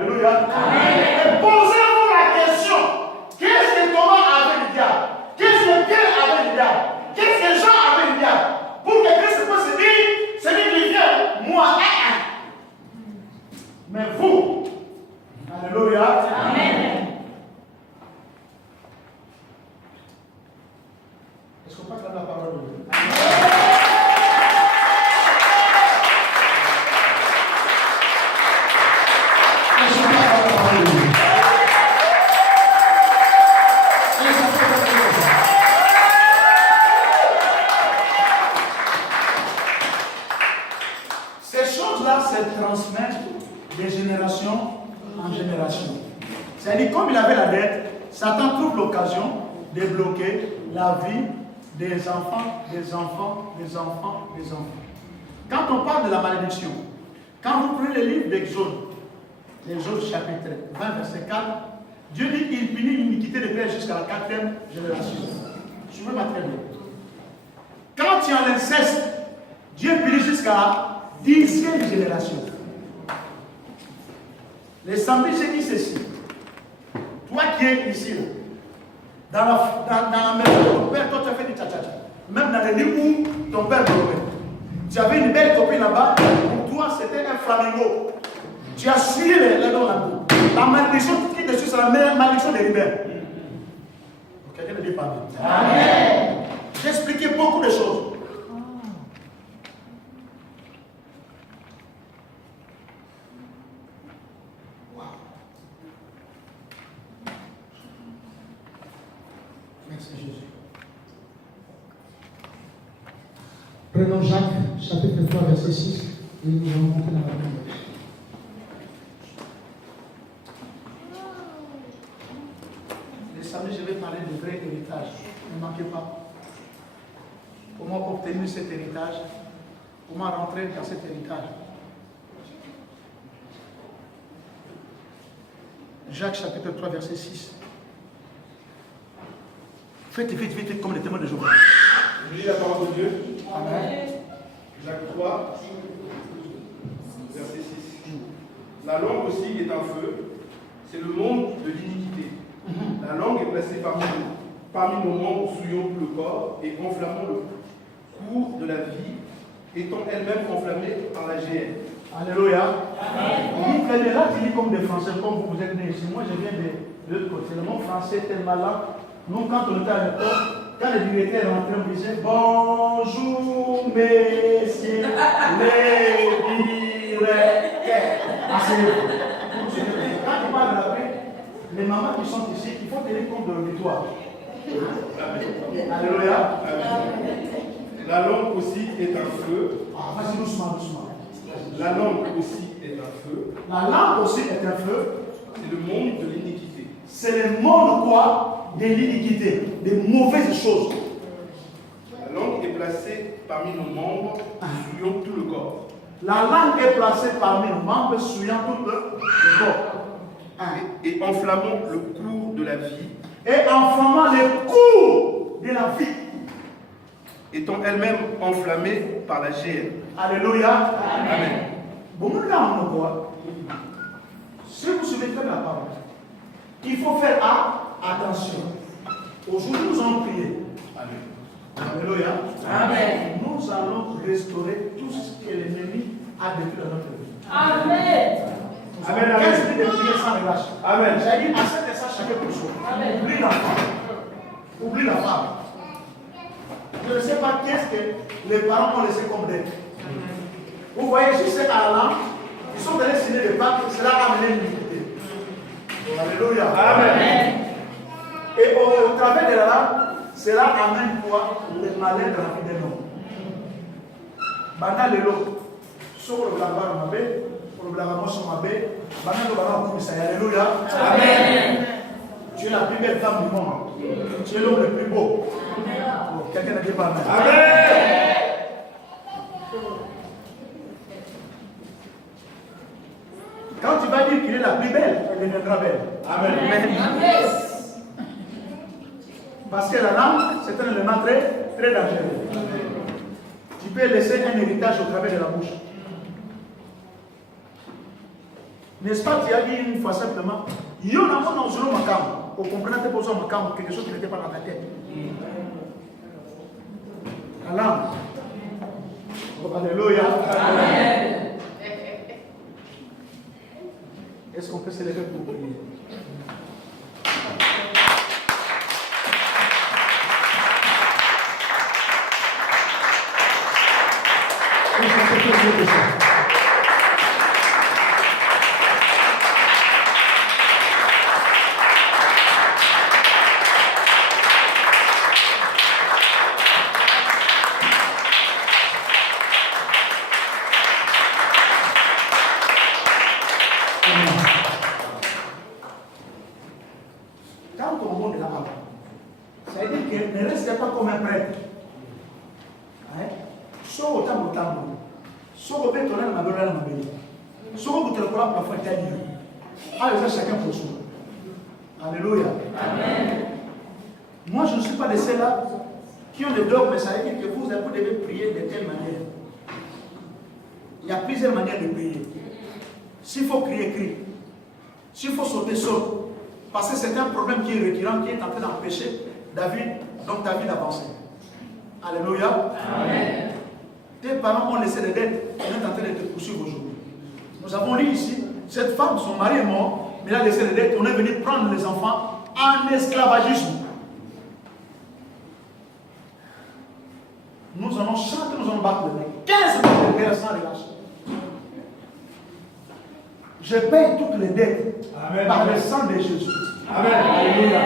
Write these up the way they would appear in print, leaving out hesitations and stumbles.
Alléluia. Et posez-vous la question. Qu'est-ce que Thomas avait le diable? Qu'est-ce que Pierre avait le diable? Qu'est-ce que Jean avait le diable? Pour que Christ puisse se dire, celui qui vient, moi, mais vous, alléluia. Amen. Est-ce qu'on parle de la parole de Dieu? Ces choses-là se transmettent de génération en génération. C'est-à-dire, comme il avait la dette, Satan trouve l'occasion de bloquer la vie des enfants, des enfants, des enfants, des enfants. Quand on parle de la malédiction, quand vous prenez le livre d'Exode chapitre 20, verset 4, Dieu dit qu'il punit l'iniquité des pères jusqu'à la 4e génération. Suivez-moi très bien. Quand il y a l'inceste, Dieu punit jusqu'à la 10e génération. Les samedis, j'ai dit ceci. Toi qui es ici, dans la maison de ton père, toi tu as fait du tcha-tcha-tcha. Même dans les lits où ton père dormait. Tu avais une belle copine là-bas, pour toi c'était un flamingo. Tu as suivi les dons là-bas. La malédiction qui te suit, c'est la meilleure malédiction des rebelles. Quelqu'un ne dit pas bien. Amen. J'ai expliqué beaucoup de choses. Merci Jésus. Prenons Jacques, chapitre 3, verset 6, et nous allons monter dans la Bible. Les samedis, je vais parler de vrai héritage. Ne manquez pas. Comment obtenir cet héritage? Comment rentrer dans cet héritage? Jacques, chapitre 3, verset 6. Faites vite comme les témoins de Jéhovah. Je lis la parole de Dieu. Amen. Jacques 3, verset 6. La langue aussi est un feu, c'est le monde de l'iniquité. La langue est placée parmi nos membres, souillant tout le corps et enflammant le cours de la vie, étant elle-même enflammée par la géhenne. Alléluia. Vous prenez là, tu dis comme des Français, comme vous êtes nés ici. Moi, je viens de l'autre côté. Le monde français est tellement là. Nous, quand on était à l'école, quand le directeur est rentré, on disait bonjour, messieurs, les directeurs. Quand tu parles de la paix, les mamans qui sont ici, il faut tenir compte de l'auditoire. Alléluia. La langue aussi est un feu. Ah, vas-y, doucement. La langue aussi est un feu. La langue aussi est un feu. C'est le monde de l'iniquité. C'est le monde quoi? De l'iniquité, des mauvaises choses. La langue est placée parmi nos membres, souillant tout le corps. La langue est placée parmi nos membres, souillant tout le corps. Et enflammant le cours de la vie. Et enflammant le cours de la vie. Étant elle-même enflammée par la géhenne. Alléluia. Amen. Bon, nous là, on voit. Si vous suivez très la parole, il faut faire attention. Aujourd'hui, nous allons prier. Alléluia. Amen. Nous allons restaurer tout ce que l'ennemi a détruit dans notre vie. Amen. Amen. Qu'est-ce que de prier sans relâche? Amen. J'ai dit, acceptez ça chacun pour soi. Oublie la femme. Oublie la femme. Je ne sais pas qu'est-ce que les parents ont laissé comme dette. Vous voyez, si c'est à la lampe, ils sont allés signer des pactes, cela a amené l'unité. Alléluia. Amen. Et au travers de la lampe, cela amène quoi? Le malheur dans la vie d'un homme. Bana lelo, sur le blabla mabé, sur le blabla mabé, bana le blabla kumisa. Alléluia. Amen. Tu es la plus belle femme du monde. Tu es l'homme le plus beau. Quelqu'un n'a dit pas amen. Amen. Quand tu vas dire qu'il est la plus belle, elle deviendra belle. Amen. Amen. Parce que la langue, c'est un élément très, très dangereux. Tu peux laisser un héritage au travers de la bouche. N'est-ce pas, tu as dit une fois simplement, il y en a un dans le macam, vous comprenez pour ça, macam, quelque chose qui n'était pas dans ta tête. Allah. Alléluia. Amen. Est-ce qu'on peut se lever pour prier? Quand on monte là-bas, ça veut dire que ne restez pas comme un prêtre. Sors au temps, sors au béton, la mabelle. Sors au téléphone pour faire ta vie. Allez, chacun pour soi. Alléluia. Amen. Moi, je ne suis pas de ceux-là qui ont des dogmes, mais ça veut dire que vous devez prier de telle manière. Il y a plusieurs manières de prier. S'il faut crier, crie. S'il faut sauter, saute. Parce que c'est un problème qui est récurrent, qui est en train d'empêcher David, donc ta vie d'avancer. Alléluia. Amen. Tes parents ont laissé des dettes, ils sont en train de te poursuivre aujourd'hui. Nous avons lu ici, cette femme, son mari est mort, mais elle a laissé des dettes, on est venu prendre les enfants en esclavagisme. Nous allons chanter, nous allons battre le nez. 15 ans de guerre sans relâcher. Je paye toutes les dettes. Amen. Par le sang de Jésus. Amen. Alléluia.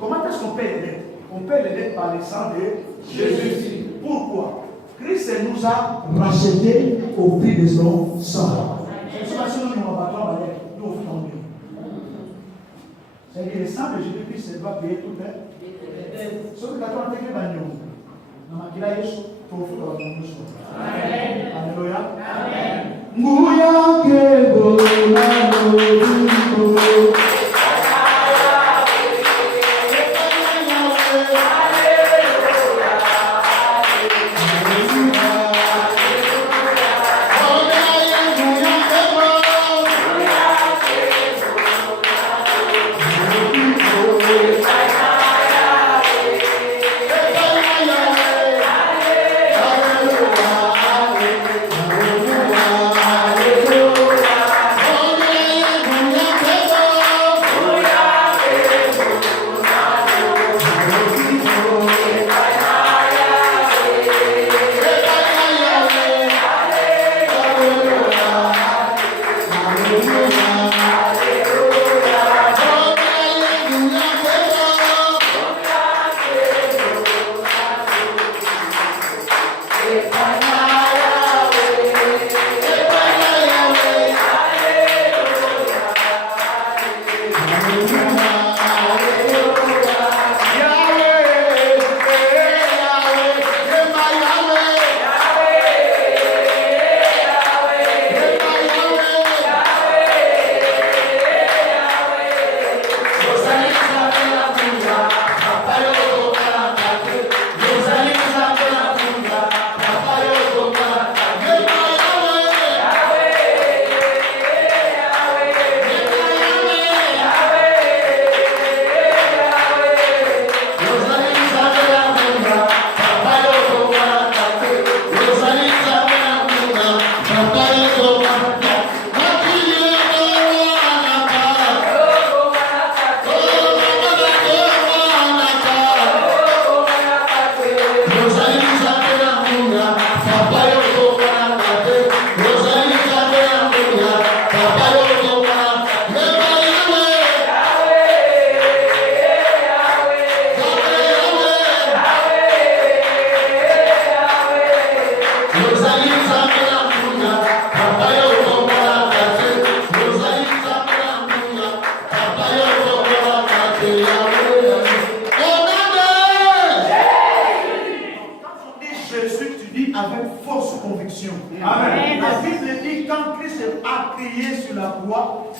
Comment est-ce qu'on paye les dettes? On paye les dettes par le sang de Jésus. Pourquoi? Christ nous a rachetés au prix de son sang. C'est pas si nous nous battons, nous offrons Dieu. C'est que le sang de Jésus-Christ doit payer toutes les dettes. Sauf que quand on a fait le bagnon, Amen. Alléluia. Amen. Nguya kebo na lobiko.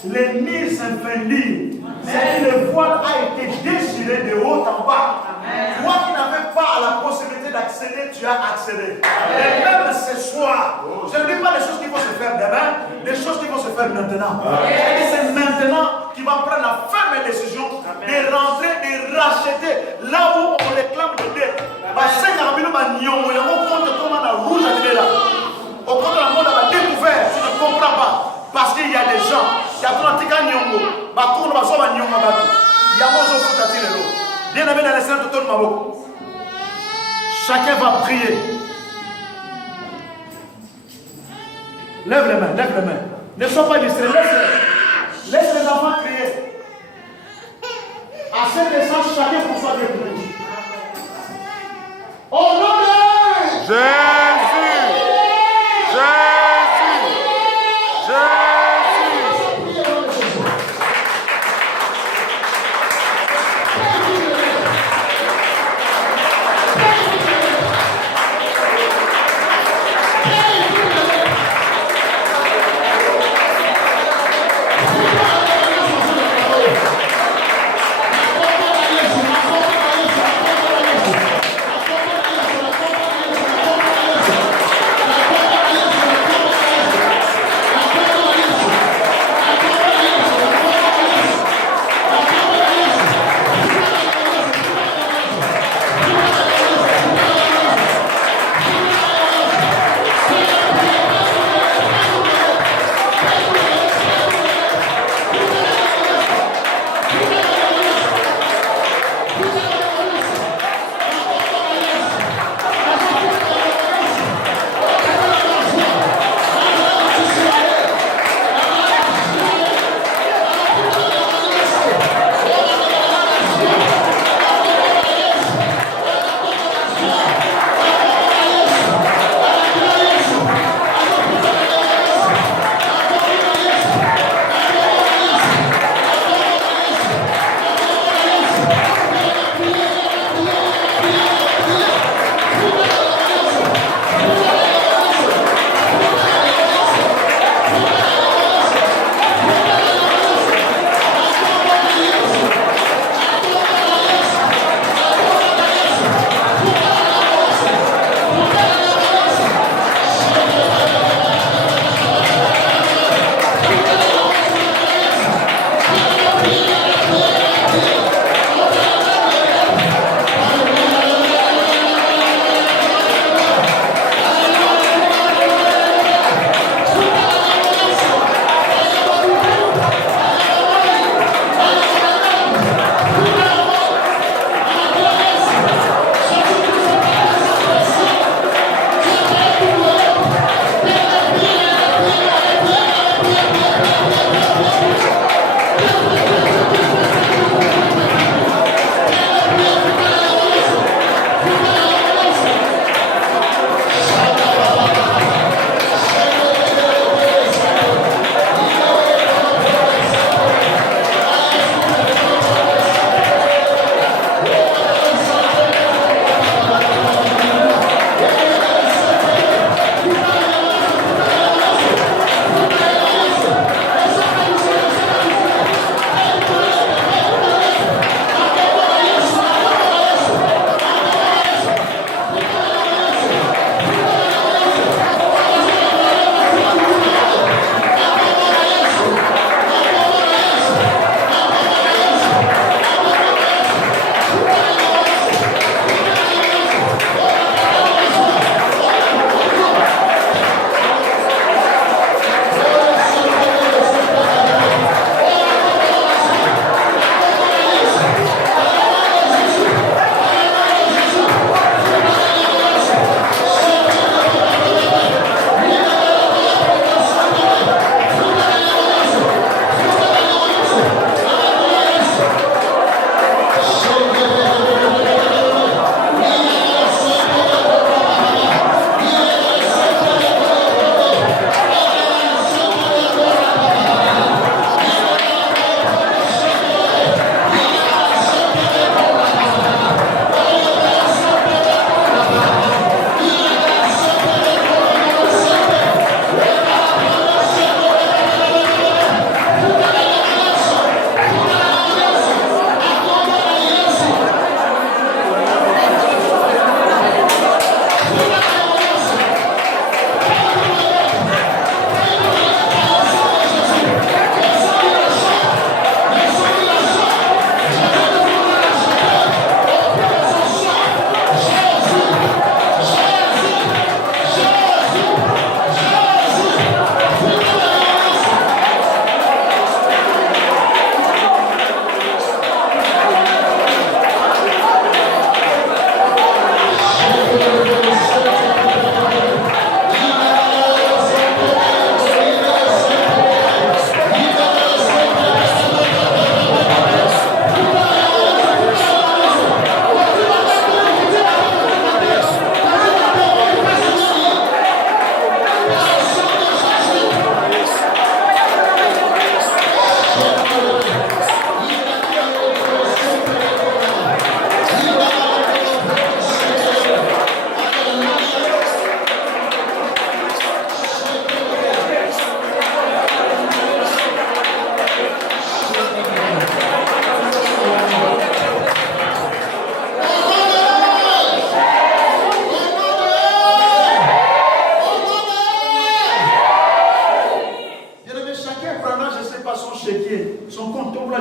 Les murs s'incendirent. C'est que le voile a été déchiré de haut en bas. Toi qui n'avais pas la possibilité d'accéder, tu as accédé. Et même ce soir, je ne dis pas les choses qu'il faut se faire. faire demain, des choses qui vont se faire maintenant. Et c'est maintenant qu'il va prendre la ferme décision de rentrer, de racheter là où on réclame de dette. Parce que au compte de la monde va découvert, tu ne comprends pas. Parce qu'il y a des gens, il y a tout un tika nyongo, bakuru na baso ba nyongo bato. Il y a mozo futa tile lo. Bien aimé dans les saints de ton maboko. Chacun va prier. Lève les mains, lève les mains. Ne sois pas distrait, laisse les enfants crier. À cette essence, chacun pour soi débrouiller. Au nom de Jésus! Jésus! Jésus!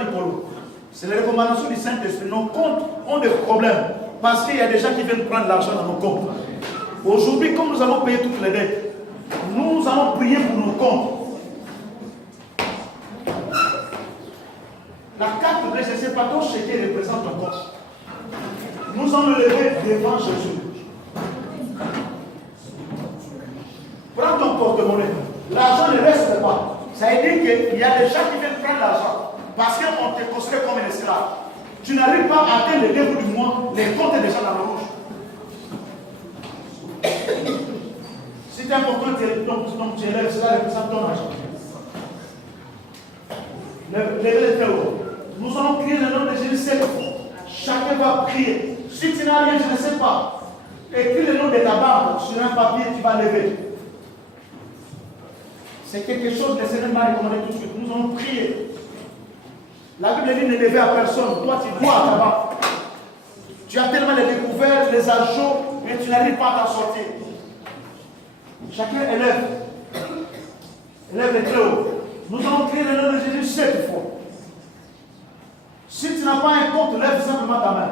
Nicolo. C'est les recommandations du Saint-Esprit. Nos comptes ont des problèmes parce qu'il y a des gens qui viennent prendre l'argent dans nos comptes. Aujourd'hui, comme nous avons payé toutes les dettes, nous allons prier pour nos comptes. La carte bleue, je ne sais pas ton chéquier représente ton compte. Nous allons le lever devant Jésus. Prends ton porte-monnaie. L'argent ne reste pas. Ça veut dire qu'il y a des gens qui viennent prendre l'argent parce qu'on te considère comme un esclave. Tu n'arrives pas à atteindre le début du mois, les comptes sont déjà dans le rouge. Si tu es important, tu élèves, cela représente ton argent. Levez les théos. Nous allons prier le nom de Jésus 7 fois. Chacun va prier. Si tu n'as rien, je ne sais pas. Écris le nom de ta banque sur un papier, tu vas lever. C'est quelque chose que le Seigneur m'a recommandé tout de suite. Nous allons prier. La Bible dit ne lever à personne. Toi, tu dois à ta banque. Tu as tellement les découvertes, les ajouts, et tu n'arrives pas à t'en sortir. Chacun élève. Élève les très haut. Nous allons prier le nom de Jésus 7 fois. Si tu n'as pas un compte, lève simplement ta main.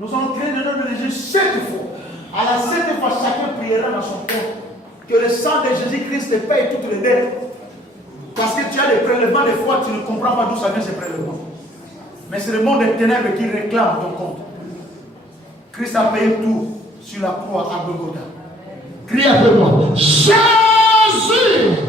Nous allons prier le nom de Jésus 7 fois. À la 7e fois, chacun priera dans son compte. Que le sang de Jésus-Christ te paye toutes les dettes. Parce que tu as les prélèvements des fois, tu ne comprends pas d'où ça vient ces prélèvements. Mais c'est le monde des ténèbres qui réclame ton compte. Christ a payé tout sur la croix à Golgotha. Crie après moi. Jésus! Jésus.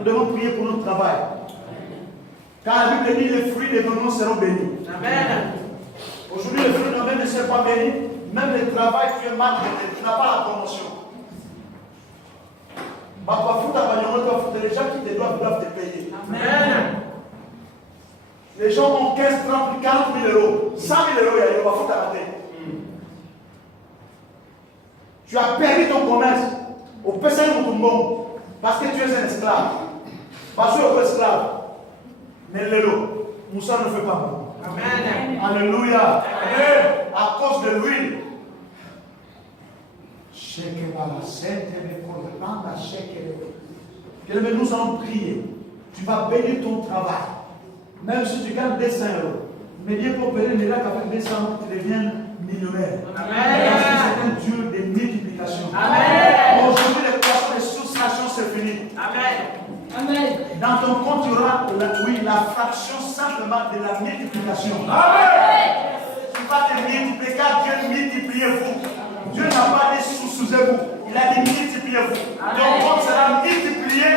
Nous devons prier pour notre travail. Car la Bible dit les fruits des venons seront bénis. Amen. Aujourd'hui, les fruits ne seront pas bénis. Même le travail, tu es mal traité. Tu n'as pas la promotion. Les gens qui te doivent te payer. Amen. Les gens ont 15, 30, 40 000 euros, 100 000 euros, il y a foutre à la tête. Tu as perdu ton commerce au PC de ton monde parce que tu es un esclave. Parce que tu es un esclave. Mais l'élo, Moussa ne fait pas bon. Amen. Alléluia. Amen. À cause de l'huile. Nous allons prier. Tu vas bénir ton travail. Même si tu gagnes 200 euros. Mais Dieu peut opérer un miracle avec 200 euros que tu deviennes millionnaire. Amen. Parce que c'est un Dieu de multiplication. Amen. Aujourd'hui, les poissons et soustractions, c'est fini. Amen. Amen. Dans ton compte, il y aura la fraction simplement de la multiplication. Amen. Tu vas te multiplier car Dieu multipliez-vous. Dieu n'a pas dit sous-vous. Il a dit multipliez-vous. Ton compte sera multiplié